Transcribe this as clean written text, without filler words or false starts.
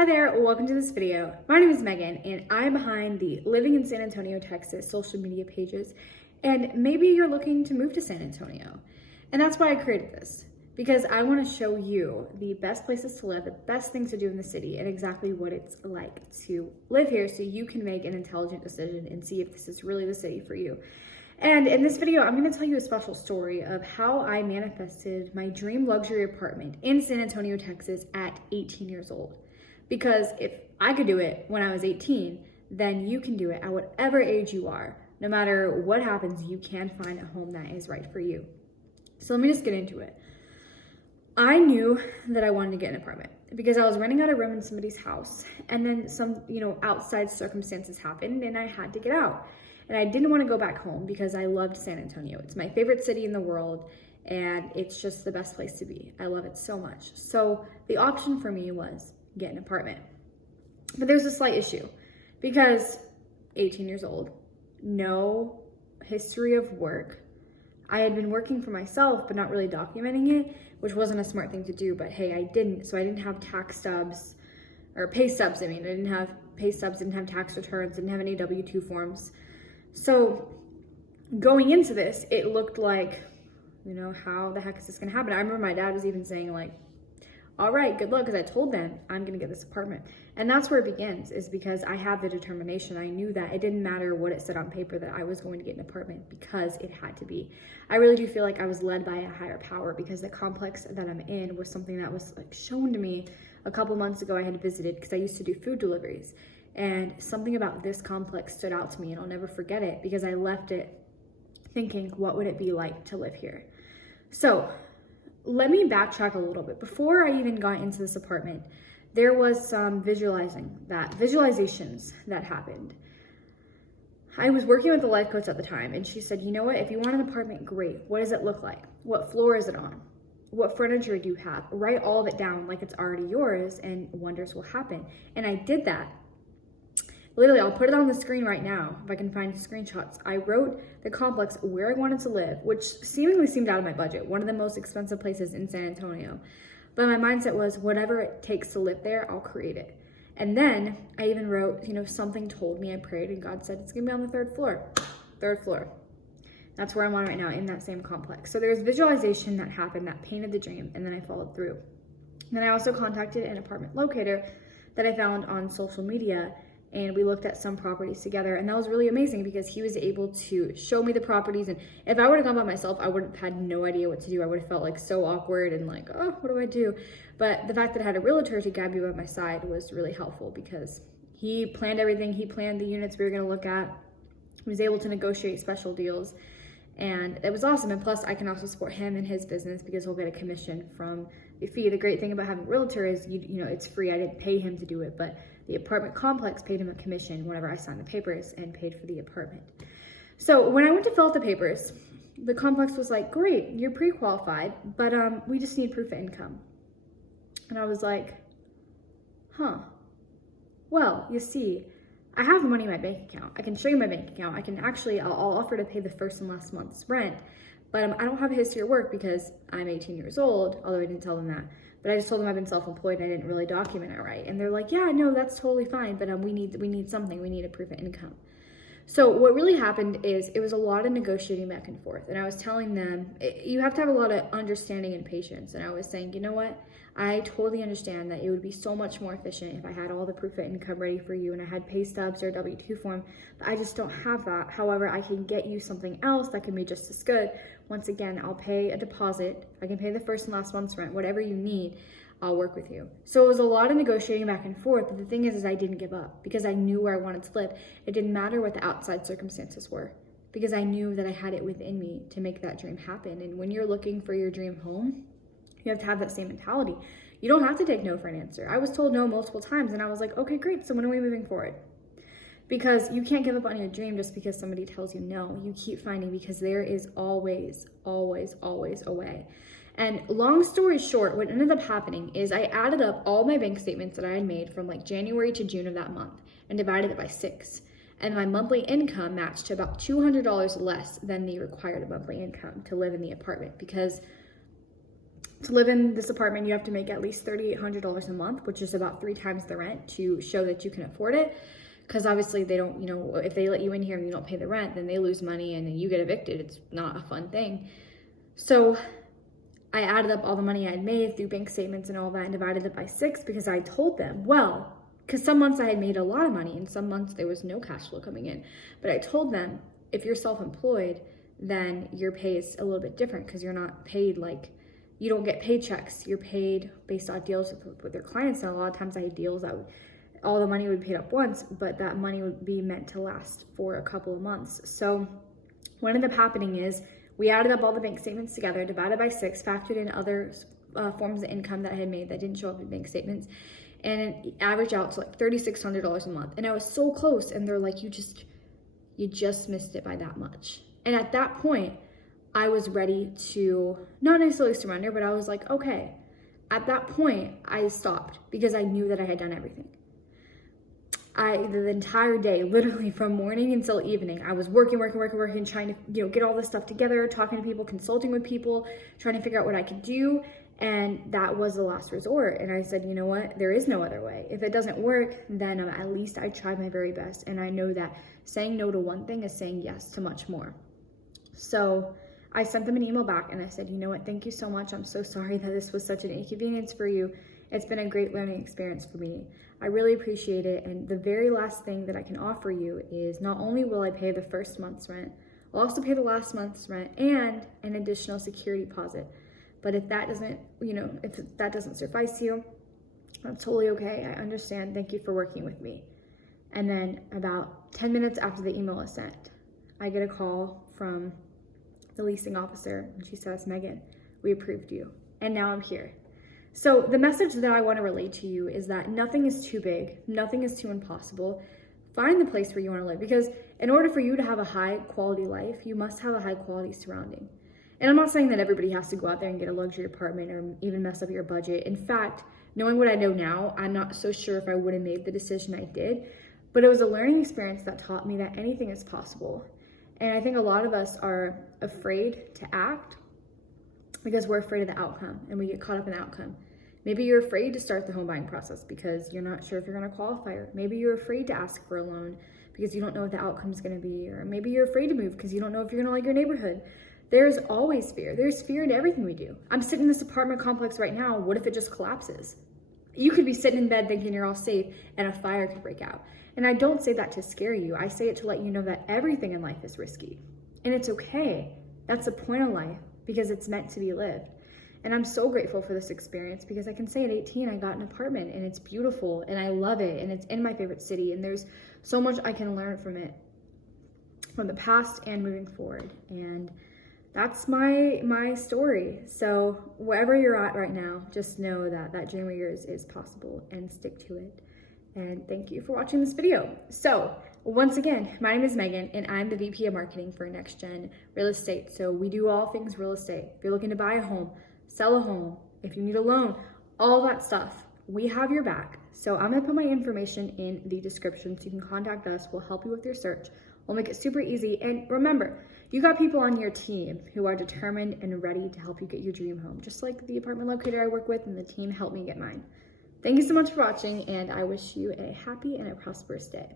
Hi there, welcome to this video. My name is Megan and I'm behind the Living in San Antonio, Texas social media pages, and maybe you're looking to move to San Antonio. And that's why I created this, because I want to show you the best places to live, the best things to do in the city, and exactly what it's like to live here so you can make an intelligent decision and see if this is really the city for you. And in this video, I'm going to tell you a special story of how I manifested my dream luxury apartment in San Antonio, Texas at 18 years old. Because if I could do it when I was 18, then you can do it at whatever age you are. No matter what happens, you can find a home that is right for you. So let me just get into it. I knew that I wanted to get an apartment because I was renting out a room in somebody's house, and then some, outside circumstances happened and I had to get out. And I didn't want to go back home because I loved San Antonio. It's my favorite city in the world and it's just the best place to be. I love it so much. So the option for me was get an apartment. But there's a slight issue because 18 years old, no history of work. I had been working for myself, but not really documenting it, which wasn't a smart thing to do, but hey, I didn't. So I didn't have tax stubs or pay stubs. I didn't have pay stubs, didn't have tax returns, didn't have any W-2 forms. So going into this, it looked like, how the heck is this gonna happen? I remember my dad was even saying like, all right, good luck, because I told them I'm gonna get this apartment. And that's where it begins, is because I had the determination. I knew that it didn't matter what it said on paper, that I was going to get an apartment because it had to be. I really do feel like I was led by a higher power, because the complex that I'm in was something that was like shown to me a couple months ago. I had visited because I used to do food deliveries, and something about this complex stood out to me, and I'll never forget it because I left it thinking, what would it be like to live here? So let me backtrack a little bit. Before I even got into this apartment, there was some visualizations that happened. I was working with the life coach at the time, and she said, you know what, if you want an apartment, great. What does it look like? What floor is it on? What furniture do you have? Write all of it down like it's already yours, and wonders will happen. And I did that. Literally, I'll put it on the screen right now if I can find screenshots. I wrote the complex where I wanted to live, which seemingly seemed out of my budget, one of the most expensive places in San Antonio. But my mindset was, whatever it takes to live there, I'll create it. And then I even wrote, something told me, I prayed, and God said, it's gonna be on the third floor. Third floor. That's where I'm on right now, in that same complex. So there's visualization that happened that painted the dream, and then I followed through. Then I also contacted an apartment locator that I found on social media, and we looked at some properties together, and that was really amazing because he was able to show me the properties. And if I would have gone by myself, I would have had no idea what to do. I would have felt like so awkward and like, oh, what do I do? But the fact that I had a realtor to guide me by my side was really helpful because he planned everything. He planned the units we were going to look at. He was able to negotiate special deals, and it was awesome. And plus, I can also support him in his business because he'll get a commission from the fee. The great thing about having a realtor is, it's free. I didn't pay him to do it, but the apartment complex paid him a commission whenever I signed the papers and paid for the apartment. So when I went to fill out the papers, the complex was like, great, you're pre-qualified, but we just need proof of income. And I was like, well, you see, I have the money in my bank account. I can show you my bank account. I'll offer to pay the first and last month's rent, but I don't have a history of work because I'm 18 years old, although I didn't tell them that. But I just told them I've been self-employed and I didn't really document it right. And they're like, yeah, no, that's totally fine, but we need something. We need a proof of income. So what really happened is it was a lot of negotiating back and forth. And I was telling them, you have to have a lot of understanding and patience. And I was saying, you know what? I totally understand that it would be so much more efficient if I had all the proof of income ready for you and I had pay stubs or a W-2 form, but I just don't have that. However, I can get you something else that can be just as good. Once again, I'll pay a deposit. I can pay the first and last month's rent, whatever you need, I'll work with you. So it was a lot of negotiating back and forth, but the thing is I didn't give up because I knew where I wanted to live. It didn't matter what the outside circumstances were because I knew that I had it within me to make that dream happen. And when you're looking for your dream home, you have to have that same mentality. You don't have to take no for an answer. I was told no multiple times and I was like, okay, great. So when are we moving forward? Because you can't give up on your dream just because somebody tells you no. You keep finding, because there is always, always, always a way. And long story short, what ended up happening is I added up all my bank statements that I had made from like January to June of that month and divided it by 6. And my monthly income matched to about $200 less than the required monthly income to live in the apartment because to live in this apartment, you have to make at least $3,800 a month, which is about 3 times the rent, to show that you can afford it. Because obviously they don't, if they let you in here and you don't pay the rent, then they lose money and then you get evicted. It's not a fun thing. So I added up all the money I had made through bank statements and all that and divided it by 6, because I told them, well, because some months I had made a lot of money and some months there was no cash flow coming in. But I told them, if you're self-employed, then your pay is a little bit different, because you're not paid like, you don't get paychecks. You're paid based on deals with their clients. And a lot of times I had deals that all the money would be paid up once, but that money would be meant to last for a couple of months. So what ended up happening is we added up all the bank statements together, divided by 6, factored in other forms of income that I had made that didn't show up in bank statements, and it averaged out to like $3,600 a month. And I was so close, and they're like, you just missed it by that much. And at that point, I was ready to not necessarily surrender, but I was like, okay. At that point, I stopped because I knew that I had done everything. The entire day, literally from morning until evening, I was working, trying to, get all this stuff together, talking to people, consulting with people, trying to figure out what I could do. And that was the last resort. And I said, you know what? There is no other way. If it doesn't work, then at least I tried my very best. And I know that saying no to one thing is saying yes to much more. So I sent them an email back and I said, you know what? Thank you so much. I'm so sorry that this was such an inconvenience for you. It's been a great learning experience for me. I really appreciate it. And the very last thing that I can offer you is not only will I pay the first month's rent, I'll also pay the last month's rent and an additional security deposit. But if that doesn't, if that doesn't suffice you, I'm totally okay. I understand. Thank you for working with me. And then about 10 minutes after the email is sent, I get a call from the leasing officer, and she says, Megan, we approved you. And now I'm here. So the message that I want to relay to you is that nothing is too big, nothing is too impossible. Find the place where you want to live, because in order for you to have a high quality life, you must have a high quality surrounding. And I'm not saying that everybody has to go out there and get a luxury apartment or even mess up your budget. In fact, knowing what I know now, I'm not so sure if I would have made the decision I did, but it was a learning experience that taught me that anything is possible. And I think a lot of us are afraid to act because we're afraid of the outcome and we get caught up in the outcome. Maybe you're afraid to start the home buying process because you're not sure if you're going to qualify. Or maybe you're afraid to ask for a loan because you don't know what the outcome is going to be. Or maybe you're afraid to move because you don't know if you're going to like your neighborhood. There's always fear. There's fear in everything we do. I'm sitting in this apartment complex right now. What if it just collapses? You could be sitting in bed thinking you're all safe and a fire could break out. And I don't say that to scare you. I say it to let you know that everything in life is risky. And it's okay. That's the point of life, because it's meant to be lived. And I'm so grateful for this experience, because I can say at 18, I got an apartment and it's beautiful and I love it and it's in my favorite city. And there's so much I can learn from it, from the past and moving forward. And that's my story. So wherever you're at right now, just know that that dream of yours is possible, and stick to it. And thank you for watching this video. So once again, my name is Megan and I'm the VP of Marketing for Next Gen Real Estate. So we do all things real estate. If you're looking to buy a home, sell a home, if you need a loan, all that stuff, we have your back. So I'm gonna put my information in the description so you can contact us. We'll help you with your search. We'll make it super easy. And remember, you got people on your team who are determined and ready to help you get your dream home, just like the apartment locator I work with and the team helped me get mine. Thank you so much for watching, and I wish you a happy and a prosperous day.